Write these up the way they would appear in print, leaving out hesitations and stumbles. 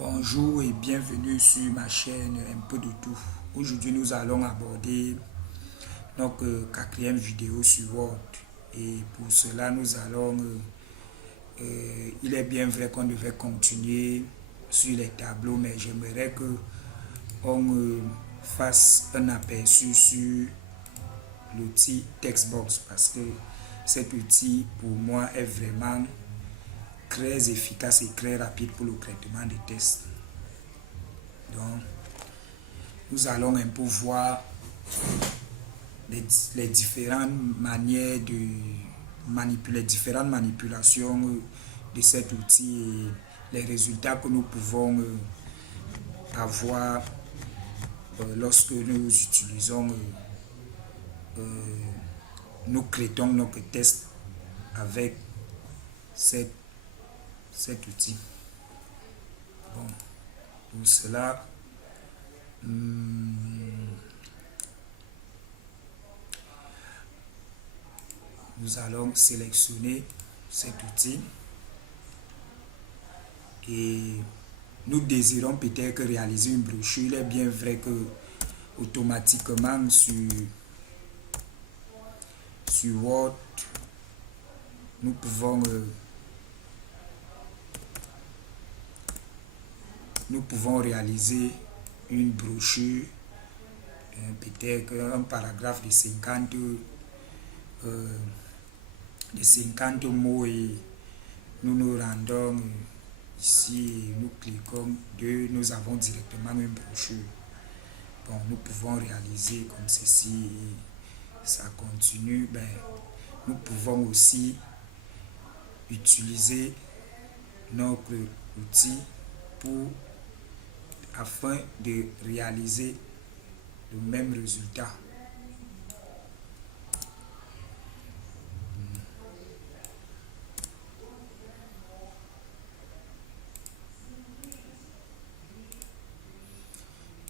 Bonjour et bienvenue sur ma chaîne Un peu de tout. Aujourd'hui, nous allons aborder notre quatrième vidéo sur Word. Et pour cela, il est bien vrai qu'on devait continuer sur les tableaux, mais j'aimerais que on fasse un aperçu sur l'outil Textbox parce que cet outil, pour moi, est vraiment très efficace et très rapide pour le traitement des tests. Donc, nous allons un peu voir les différentes manières de manipuler, les différentes manipulations de cet outil et les résultats que nous pouvons avoir lorsque nous utilisons, nous créons nos tests avec cet outil. Bon, pour cela, nous allons sélectionner cet outil et nous désirons peut-être réaliser une brochure. Il est bien vrai que automatiquement sur Word, nous pouvons réaliser une brochure, peut-être un paragraphe de 50 mots et nous nous rendons ici et nous cliquons nous avons directement une brochure. Bon, nous pouvons réaliser comme ceci et ça continue. Nous pouvons aussi utiliser notre outil afin de réaliser le même résultat.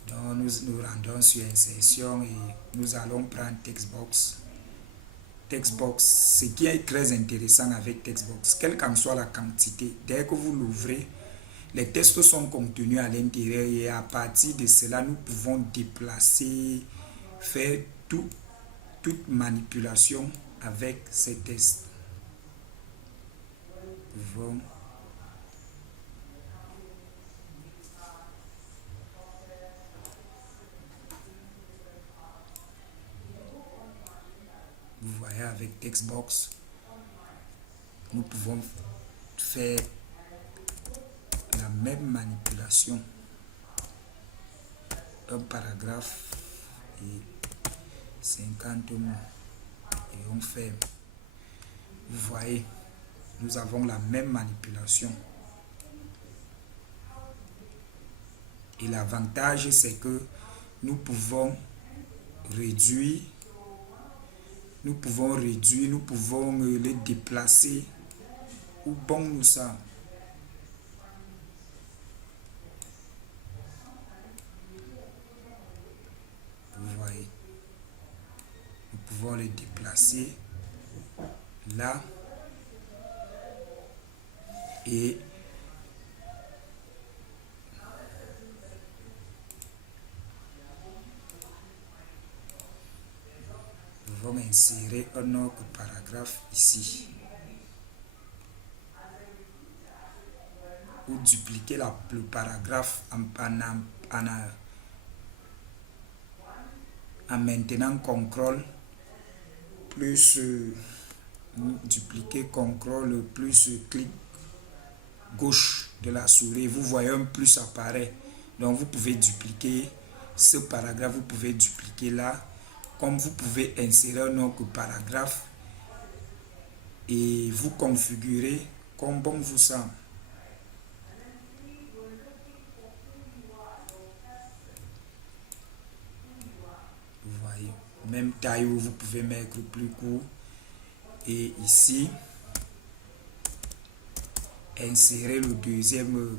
Donc nous rendons sur insertion et nous allons prendre Textbox. Textbox, ce qui est très intéressant avec Textbox, quelle qu'en soit la quantité, dès que vous l'ouvrez, les tests sont contenus à l'intérieur et à partir de cela, nous pouvons déplacer, faire toute manipulation avec ces tests. Vous voyez avec Textbox, nous pouvons faire la même manipulation. Un paragraphe et 50 mots. Et on fait. Vous voyez, nous avons la même manipulation. Et l'avantage, c'est que nous pouvons réduire, nous pouvons les déplacer où bon nous sommes. Vous voyez, nous pouvons les déplacer là et nous pouvons insérer un autre paragraphe ici ou dupliquer le paragraphe en maintenant CTRL plus dupliquer CTRL plus clic gauche de la souris, vous voyez un plus apparaît. Donc vous pouvez dupliquer ce paragraphe, vous pouvez dupliquer là, comme vous pouvez insérer un autre paragraphe et vous configurer comme bon vous semble. Vous voyez, même taille où vous pouvez mettre plus court et ici insérer le deuxième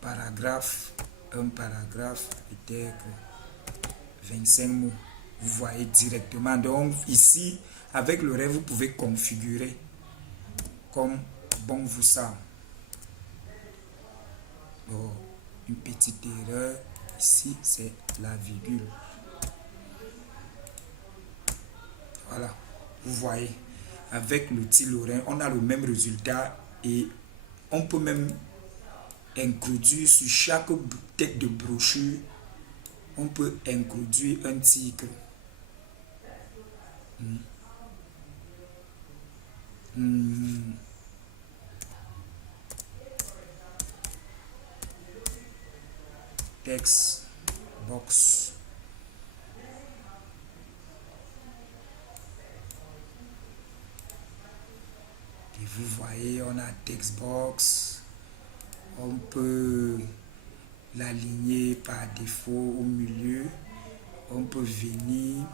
paragraphe, un paragraphe peut-être 25 mots. Vous voyez directement. Donc ici, avec le reste, vous pouvez configurer comme bon vous semble. une petite erreur. Ici, c'est la virgule. Voilà, vous voyez, avec l'outil Lorraine, on a le même résultat et on peut même introduire sur chaque tête de brochure, on peut introduire un tigre. Text box. Et vous voyez, on a text box. On peut l'aligner par défaut au milieu. On peut venir.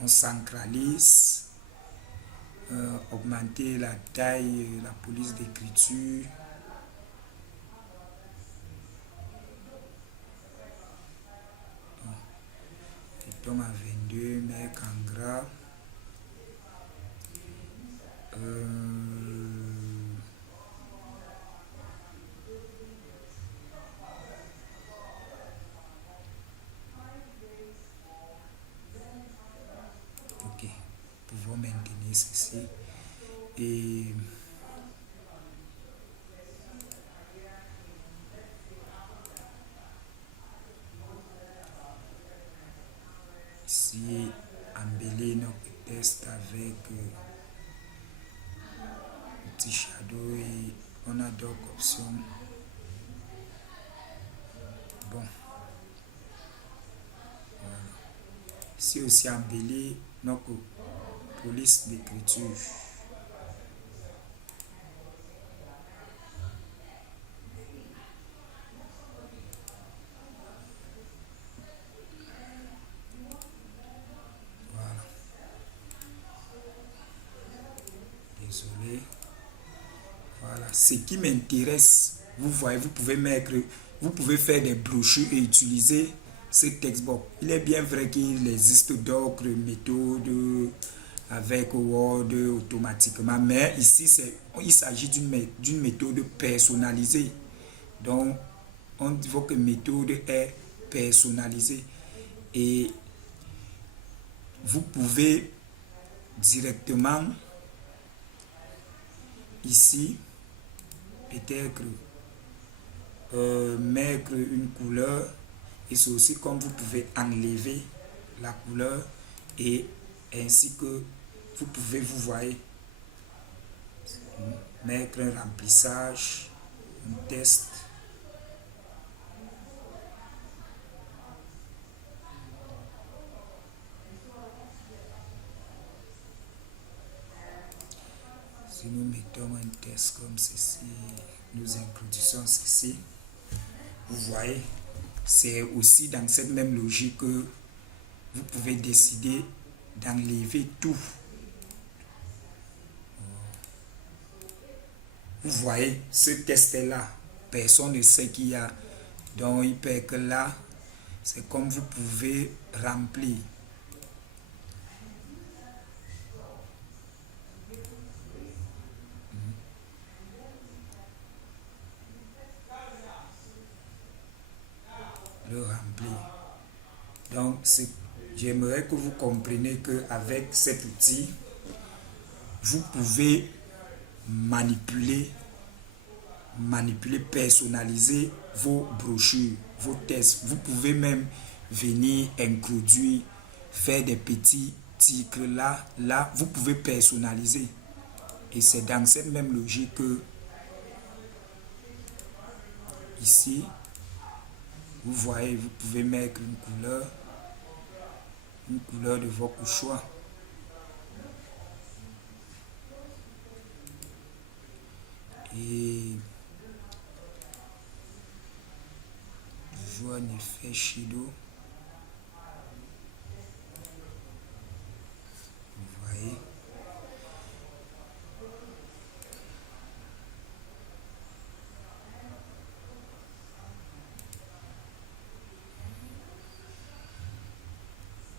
On centralise. Augmenter la taille, la police d'écriture. Mettons à 22, mettre en gras. Ok, pouvons maintenir ceci et ici embellir notre test avec petit shadow et on a d'autres options. Bon, voilà. Ici aussi embellir notre police d'écriture. Voilà. Désolé. Voilà. Ce qui m'intéresse, vous voyez, vous pouvez faire des brochures et utiliser ce textbox. Il est bien vrai qu'il existe d'autres méthodes avec Word automatiquement, mais ici il s'agit d'une méthode personnalisée. Donc on dit que méthode est personnalisée et vous pouvez directement ici peut-être mettre une couleur et c'est aussi comme vous pouvez enlever la couleur et ainsi que vous pouvez, vous voyez, mettre un remplissage, un test. Si nous mettons un test comme ceci, nous introduisons ceci, vous voyez, c'est aussi dans cette même logique que vous pouvez décider d'enlever tout. Vous voyez, ce test-là, personne ne sait qu'il y a. Donc, il peut que là, c'est comme vous pouvez remplir. Le remplir. Donc, j'aimerais que vous compreniez qu'avec cet outil, vous pouvez manipuler, personnaliser vos brochures, vos tests. Vous pouvez même venir introduire, faire des petits titres là, vous pouvez personnaliser. Et c'est dans cette même logique que ici, vous voyez, vous pouvez mettre une couleur de votre choix. Et je vois un effet shadow. Vous voyez.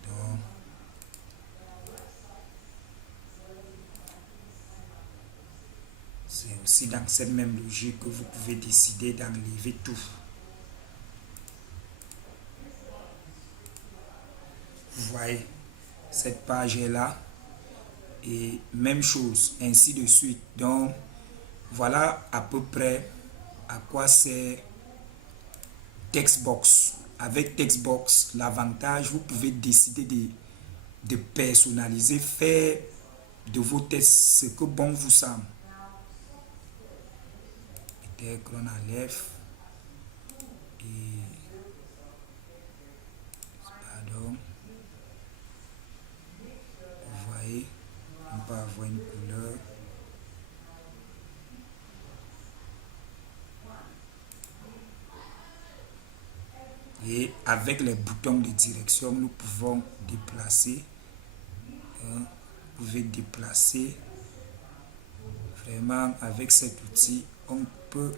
Donc, C'est aussi dans cette même logique que vous pouvez décider d'enlever tout. Vous voyez, cette page est là. Et même chose, ainsi de suite. Donc, voilà à peu près à quoi c'est Textbox. Avec Textbox, l'avantage, vous pouvez décider de personnaliser, faire de vos tests ce que bon vous semble. Peut-être qu'on enlève et pardon. Vous voyez, on peut avoir une couleur. Et avec les boutons de direction, nous pouvons déplacer. Vous pouvez déplacer. Vraiment, avec cet outil, on peut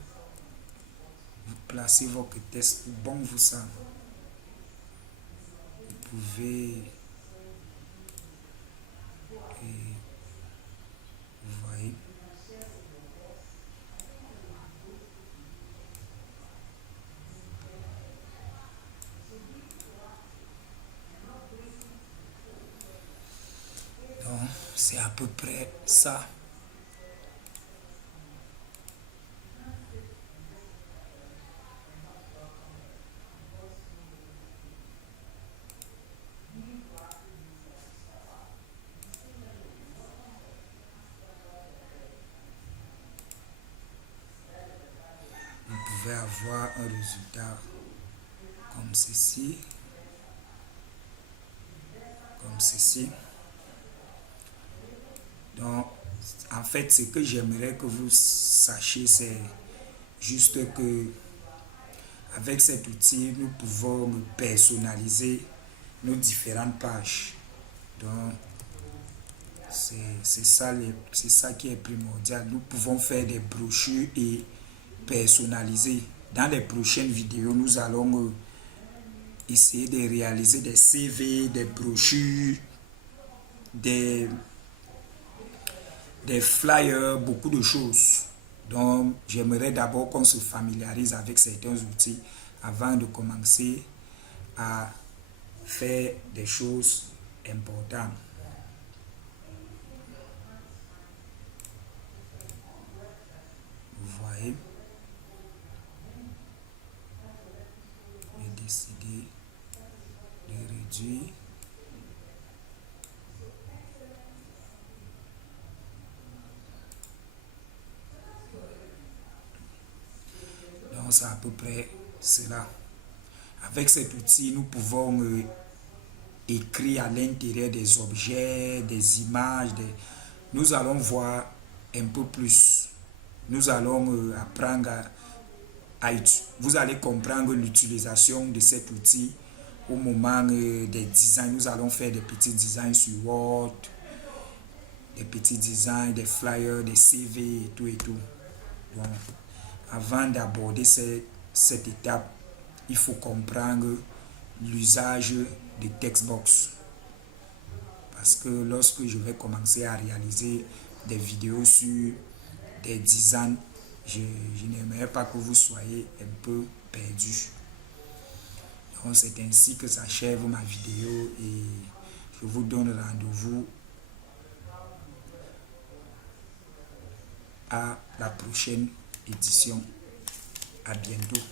vous placer votre test où bon vous semble. Vous pouvez, et vous voyez, donc c'est à peu près ça. Vous pouvez avoir un résultat comme ceci. Comme ceci. Donc, en fait, ce que j'aimerais que vous sachiez, c'est juste que avec cet outil, nous pouvons personnaliser nos différentes pages. Donc, c'est ça qui est primordial. Nous pouvons faire des brochures et personnaliser. Dans les prochaines vidéos, nous allons essayer de réaliser des CV, des brochures, des flyers, beaucoup de choses. Donc, j'aimerais d'abord qu'on se familiarise avec certains outils avant de commencer à faire des choses importantes. Vous voyez, j'ai décidé de réduire. Donc, c'est à peu près cela. Avec cet outil, nous pouvons écrire à l'intérieur des objets, des images. Nous allons voir un peu plus. Nous allons apprendre vous allez comprendre l'utilisation de cet outil au moment des designs. Nous allons faire des petits designs sur Word, des petits designs, des flyers, des CV et tout et tout. Donc, avant d'aborder cette étape, il faut comprendre l'usage de Textbox. Parce que lorsque je vais commencer à réaliser des vidéos sur des designs, je n'aimerais pas que vous soyez un peu perdus. Donc c'est ainsi que s'achève ma vidéo et je vous donne rendez-vous à la prochaine édition. À bientôt.